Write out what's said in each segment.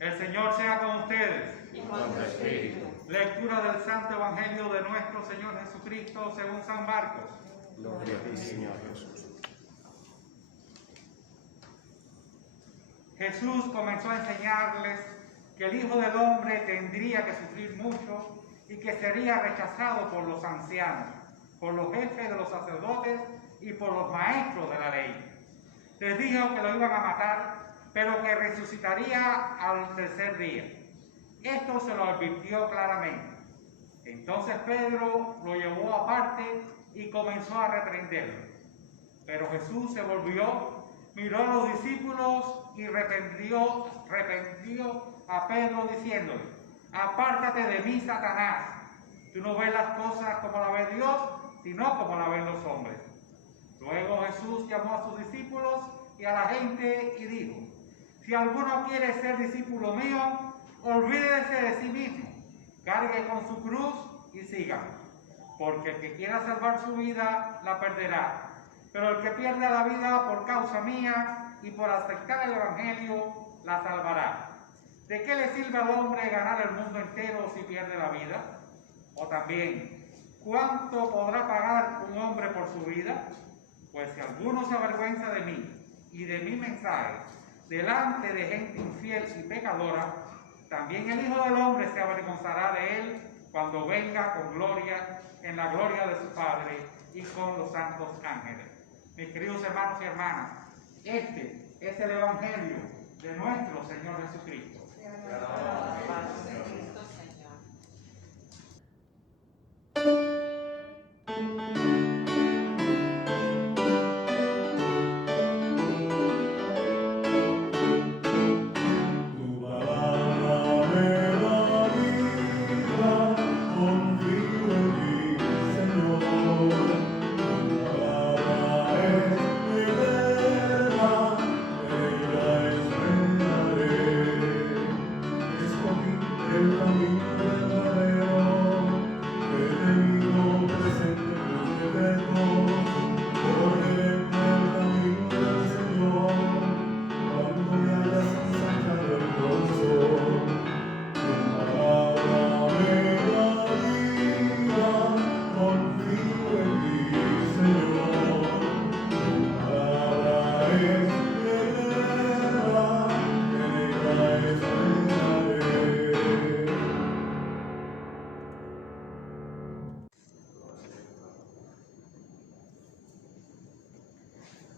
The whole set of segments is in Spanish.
El Señor sea con ustedes. Y con tu espíritu. Lectura del Santo Evangelio de nuestro Señor Jesucristo según San Marcos. Gloria a ti, Señor Jesús. Jesús comenzó a enseñarles que el Hijo del Hombre tendría que sufrir mucho y que sería rechazado por los ancianos, por los jefes de los sacerdotes y por los maestros de la ley. Les dijo que lo iban a matar, pero que resucitaría al tercer día. Esto se lo advirtió claramente. Entonces Pedro lo llevó aparte y comenzó a reprenderlo. Pero Jesús se volvió, miró a los discípulos y reprendió a Pedro diciéndole: apártate de mí, Satanás. Tú no ves las cosas como la ve Dios, sino como la ven los hombres. Luego Jesús llamó a sus discípulos y a la gente y dijo: si alguno quiere ser discípulo mío, olvídese de sí mismo, cargue con su cruz y sígame. Porque el que quiera salvar su vida, la perderá. Pero el que pierda la vida por causa mía y por aceptar el Evangelio, la salvará. ¿De qué le sirve al hombre ganar el mundo entero si pierde la vida? O también, ¿cuánto podrá pagar un hombre por su vida? Pues si alguno se avergüenza de mí y de mi mensaje delante de gente infiel y pecadora, también el Hijo del Hombre se avergonzará de él cuando venga con gloria, en la gloria de su Padre y con los santos ángeles. Mis queridos hermanos y hermanas, este es el Evangelio de nuestro Señor Jesucristo.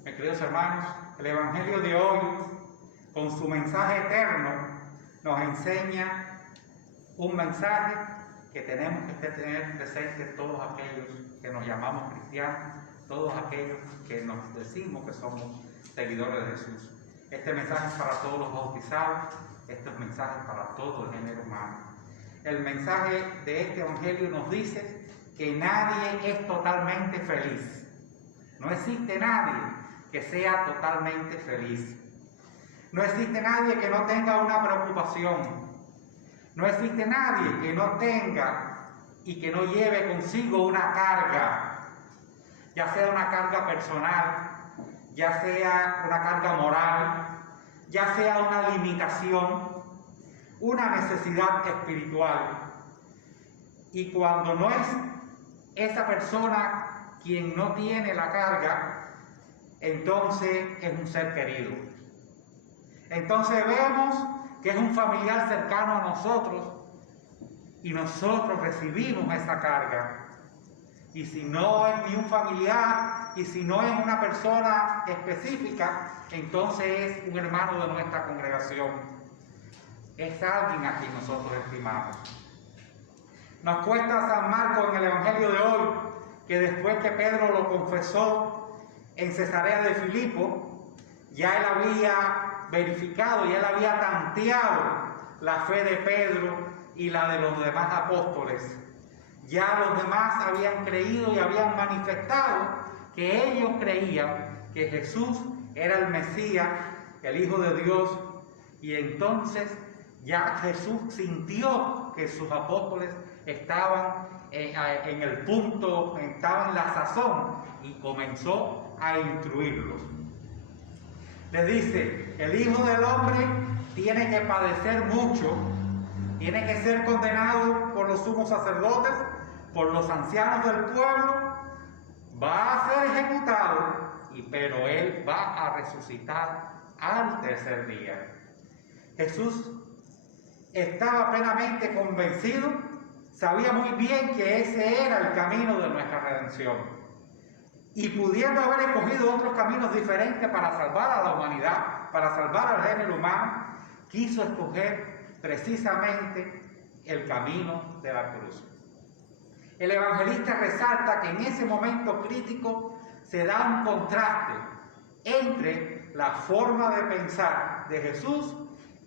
Mis queridos hermanos, el Evangelio de hoy, con su mensaje eterno, nos enseña un mensaje que tenemos que tener presente todos aquellos que nos llamamos cristianos, todos aquellos que nos decimos que somos seguidores de Jesús. Este mensaje es para todos los bautizados, este mensaje es para todo el género humano. El mensaje de este Evangelio nos dice que nadie es totalmente feliz. No existe nadie que sea totalmente feliz. No existe nadie que no tenga una preocupación. No existe nadie que no tenga y que no lleve consigo una carga, ya sea una carga personal, ya sea una carga moral, ya sea una limitación, una necesidad espiritual. Y cuando no es esa persona quien no tiene la carga, entonces es un ser querido. Entonces vemos que es un familiar cercano a nosotros y nosotros recibimos esa carga. Y si no es ni un familiar y si no es una persona específica, entonces es un hermano de nuestra congregación. Es alguien a quien nosotros estimamos. Nos cuenta San Marcos en el Evangelio de hoy que después que Pedro lo confesó en Cesarea de Filipo, ya él había verificado, ya él había tanteado la fe de Pedro y la de los demás apóstoles. Ya los demás habían creído y habían manifestado que ellos creían que Jesús era el Mesías, el Hijo de Dios, y entonces ya Jesús sintió que sus apóstoles estaban en el punto, estaban en la sazón, y comenzó a instruirlos. Les dice: el Hijo del Hombre tiene que padecer mucho, tiene que ser condenado por los sumos sacerdotes, por los ancianos del pueblo, va a ser ejecutado, pero Él va a resucitar al tercer día. Jesús estaba plenamente convencido, sabía muy bien que ese era el camino de nuestra redención. Y pudiendo haber escogido otros caminos diferentes para salvar a la humanidad, para salvar al género humano, quiso escoger precisamente el camino de la cruz. El evangelista resalta que en ese momento crítico se da un contraste entre la forma de pensar de Jesús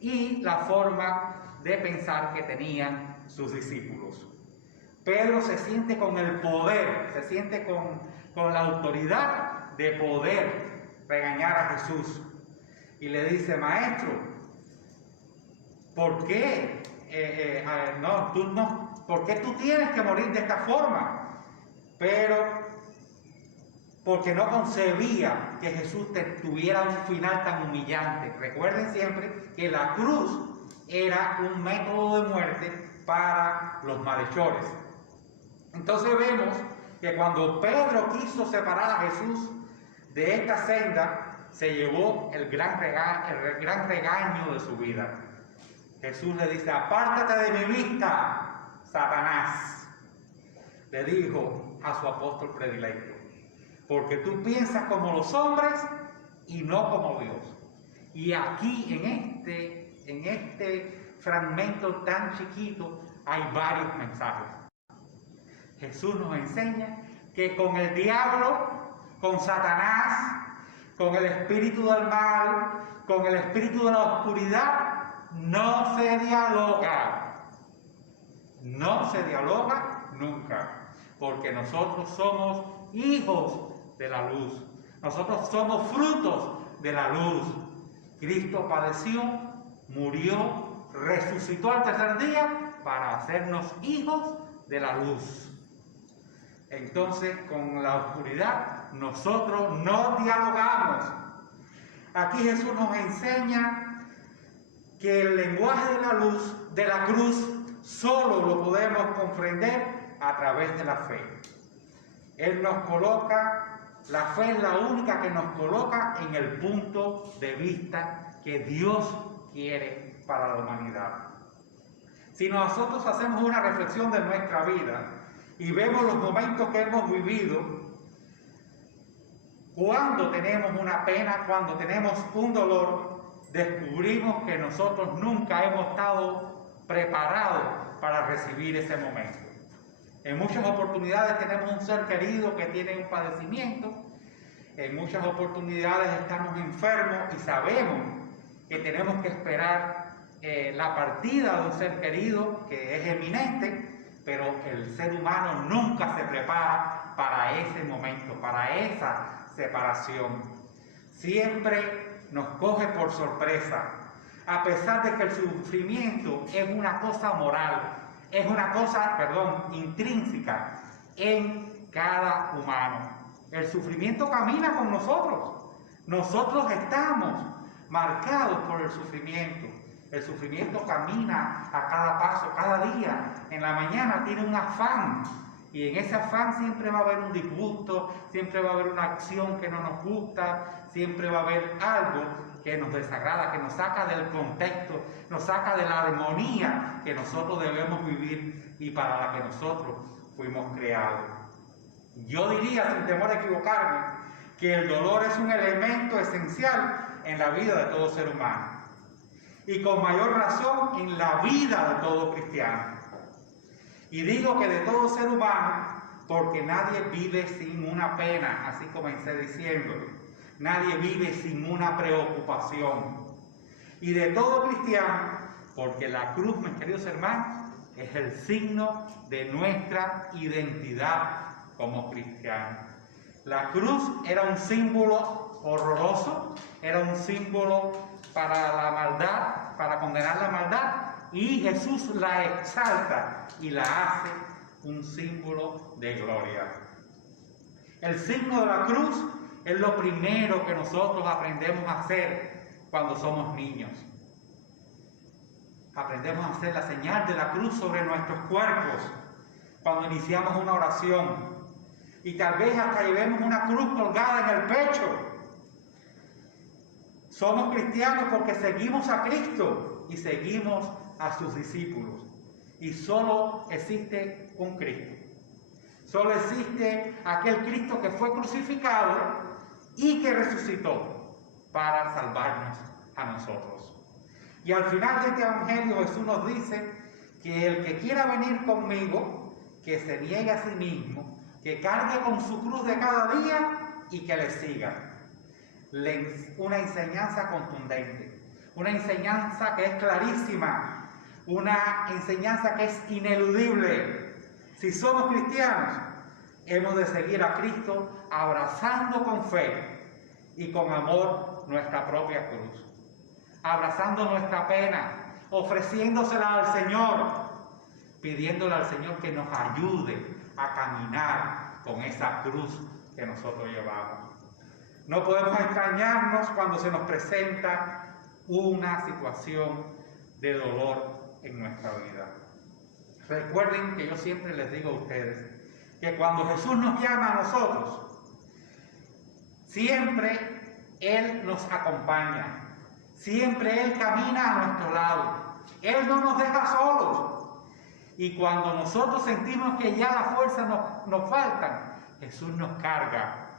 y la forma de pensar que tenían sus discípulos. Pedro se siente con el poder, se siente con la autoridad de poder regañar a Jesús. Y le dice: maestro, ¿por qué? ¿Por qué tú tienes que morir de esta forma? Pero porque no concebía que Jesús tuviera un final tan humillante. Recuerden siempre que la cruz era un método de muerte para los malhechores. Entonces vemos que cuando Pedro quiso separar a Jesús de esta senda, se llevó el gran regaño de su vida. Jesús le dice: apártate de mi vista, Satanás. Le dijo a su apóstol predilecto: porque tú piensas como los hombres y no como Dios. Y aquí en este fragmento tan chiquito hay varios mensajes. Jesús nos enseña que con el diablo, con Satanás, con el espíritu del mal, con el espíritu de la oscuridad, no se dialoga. No se dialoga nunca, porque nosotros somos hijos de la luz. Nosotros somos frutos de la luz. Cristo padeció, murió, resucitó al tercer día para hacernos hijos de la luz. Entonces, con la oscuridad nosotros no dialogamos. Aquí Jesús nos enseña que el lenguaje de la luz, de la cruz, solo lo podemos comprender a través de la fe. Él nos coloca, la fe es la única que nos coloca en el punto de vista que Dios quiere para la humanidad. Si nosotros hacemos una reflexión de nuestra vida y vemos los momentos que hemos vivido, cuando tenemos una pena, cuando tenemos un dolor, descubrimos que nosotros nunca hemos estado preparados para recibir ese momento. En muchas oportunidades tenemos un ser querido que tiene un padecimiento, en muchas oportunidades estamos enfermos y sabemos que tenemos que esperar la partida de un ser querido que es eminente, pero el ser humano nunca se prepara para ese momento, para esa separación. Siempre nos coge por sorpresa, a pesar de que el sufrimiento es una cosa moral, es una cosa, intrínseca en cada humano. El sufrimiento camina con nosotros. Nosotros estamos marcados por el sufrimiento. El sufrimiento camina a cada paso, cada día. En la mañana tiene un afán. Y en ese afán siempre va a haber un disgusto, siempre va a haber una acción que no nos gusta, siempre va a haber algo que nos desagrada, que nos saca del contexto, nos saca de la armonía que nosotros debemos vivir y para la que nosotros fuimos creados. Yo diría, sin temor a equivocarme, que el dolor es un elemento esencial en la vida de todo ser humano y con mayor razón en la vida de todo cristiano. Y digo que de todo ser humano porque nadie vive sin una pena, así comencé diciéndolo. Nadie vive sin una preocupación. Y de todo cristiano, porque la cruz, mis queridos hermanos, es el signo de nuestra identidad como cristianos. La cruz era un símbolo horroroso, era un símbolo para la maldad, para condenar la maldad, y Jesús la exalta y la hace un símbolo de gloria. El signo de la cruz es lo primero que nosotros aprendemos a hacer cuando somos niños. Aprendemos a hacer la señal de la cruz sobre nuestros cuerpos cuando iniciamos una oración. Y tal vez hasta llevemos una cruz colgada en el pecho. Somos cristianos porque seguimos a Cristo y seguimos a sus discípulos. Y solo existe un Cristo. Solo existe aquel Cristo que fue crucificado y que resucitó para salvarnos a nosotros. Y al final de este evangelio Jesús nos dice que el que quiera venir conmigo, que se niegue a sí mismo, que cargue con su cruz de cada día y que le siga. Una enseñanza contundente, una enseñanza que es clarísima, una enseñanza que es ineludible. Si somos cristianos, hemos de seguir a Cristo abrazando con fe y con amor nuestra propia cruz, abrazando nuestra pena, ofreciéndosela al Señor, pidiéndole al Señor que nos ayude a caminar con esa cruz que nosotros llevamos. No podemos extrañarnos cuando se nos presenta una situación de dolor en nuestra vida. Recuerden que yo siempre les digo a ustedes que cuando Jesús nos llama a nosotros, siempre Él nos acompaña, siempre Él camina a nuestro lado, Él no nos deja solos. Y cuando nosotros sentimos que ya la fuerza nos falta, Jesús nos carga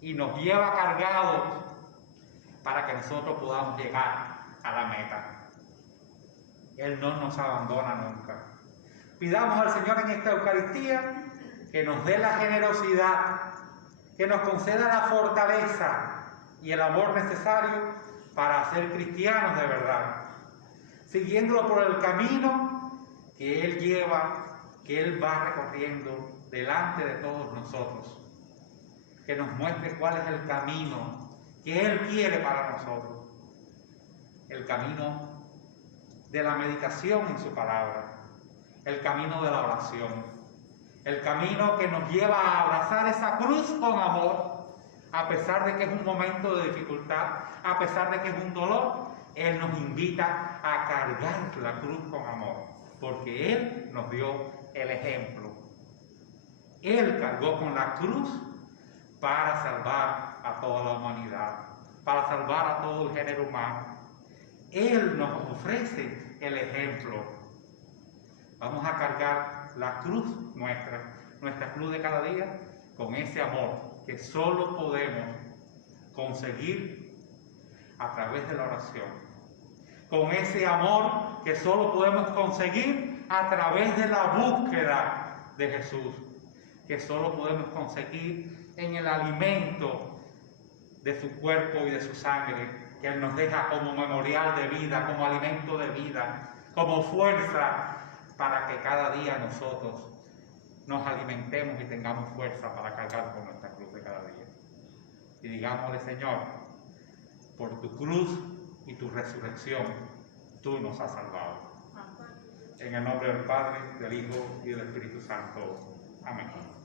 y nos lleva cargados para que nosotros podamos llegar a la meta. Él no nos abandona nunca. Pidamos al Señor en esta Eucaristía que nos dé la generosidad, que nos conceda la fortaleza y el amor necesario para ser cristianos de verdad, siguiéndolo por el camino que Él lleva, que Él va recorriendo delante de todos nosotros, que nos muestre cuál es el camino que Él quiere para nosotros, el camino de la meditación en su palabra, el camino de la oración, el camino que nos lleva a abrazar esa cruz con amor, a pesar de que es un momento de dificultad, a pesar de que es un dolor. Él nos invita a cargar la cruz con amor, porque Él nos dio el ejemplo. Él cargó con la cruz para salvar a toda la humanidad, para salvar a todo el género humano. Él nos ofrece el ejemplo. Vamos a cargar la cruz nuestra cruz de cada día, con ese amor que solo podemos conseguir a través de la oración, con ese amor que solo podemos conseguir a través de la búsqueda de Jesús, que solo podemos conseguir en el alimento de su cuerpo y de su sangre, que Él nos deja como memorial de vida, como alimento de vida, como fuerza para que cada día nosotros nos alimentemos y tengamos fuerza para cargar con nuestra cruz de cada día. Y digámosle: Señor, por tu cruz y tu resurrección, tú nos has salvado. En el nombre del Padre, del Hijo y del Espíritu Santo. Amén.